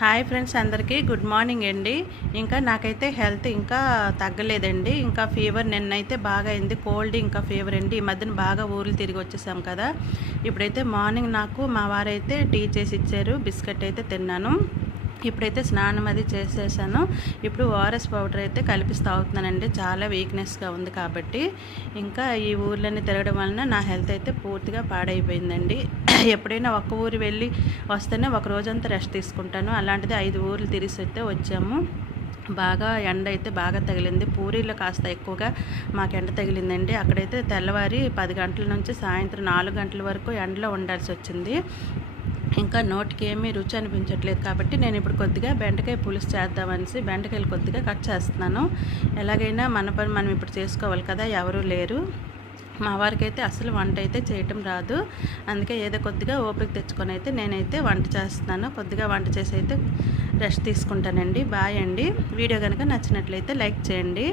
Hi friends, అందరికీ good morning అండి. ఇంకా నాకైతే హెల్త్ ఇంకా తగ్గలేదండి. ఇంకా ఫీవర్ నిన్నైతే బాగా అయింది. కోల్డ్ ఇంకా ఫీవర్ అండి. ఈ మధ్యన బాగా ఊర్లు తిరిగి వచ్చేసాం కదా. ఇప్పుడైతే మార్నింగ్ నాకు మా వారైతే టీ చేసి ఇచ్చారు. బిస్కెట్ అయితే తిన్నాను. ఇప్పుడైతే స్నానం అది చేసేసాను. ఇప్పుడు ఓఆర్ఎస్ పౌడర్ అయితే కలిపి తాగుతున్నానండి. చాలా వీక్నెస్గా ఉంది కాబట్టి. ఇంకా ఈ ఊర్లన్నీ తిరగడం వలన నా హెల్త్ అయితే పూర్తిగా పాడైపోయిందండి. ఎప్పుడైనా ఒక్క ఊరు వెళ్ళి వస్తేనే ఒక రోజంతా రెస్ట్ తీసుకుంటాను. అలాంటిది 5 ఊర్లు తిరిగి అయితే వచ్చాము. బాగా ఎండ అయితే బాగా తగిలింది. పూరీలో కాస్త ఎక్కువగా మాకు ఎండ తగిలిందండి. అక్కడైతే తెల్లవారి 10 గంటల నుంచి సాయంత్రం 4 గంటల వరకు ఎండలో ఉండాల్సి వచ్చింది. ఇంకా నోటికి ఏమీ రుచి అనిపించట్లేదు కాబట్టి నేను ఇప్పుడు కొద్దిగా బెండకాయ పులుసు చేద్దామనేసి బెండకాయలు కొద్దిగా కట్ చేస్తున్నాను. ఎలాగైనా మన పని మనం ఇప్పుడు చేసుకోవాలి కదా, ఎవరూ లేరు. మా వారికి అయితే అసలు వంట అయితే చేయటం రాదు. అందుకే ఏదో కొద్దిగా ఓపిక తెచ్చుకొని అయితే నేనైతే వంట చేస్తున్నాను. కొద్దిగా వంట చేసి అయితే రెస్ట్ తీసుకుంటానండి. బాయ్ అండి. వీడియో కనుక నచ్చినట్లయితే లైక్ చేయండి.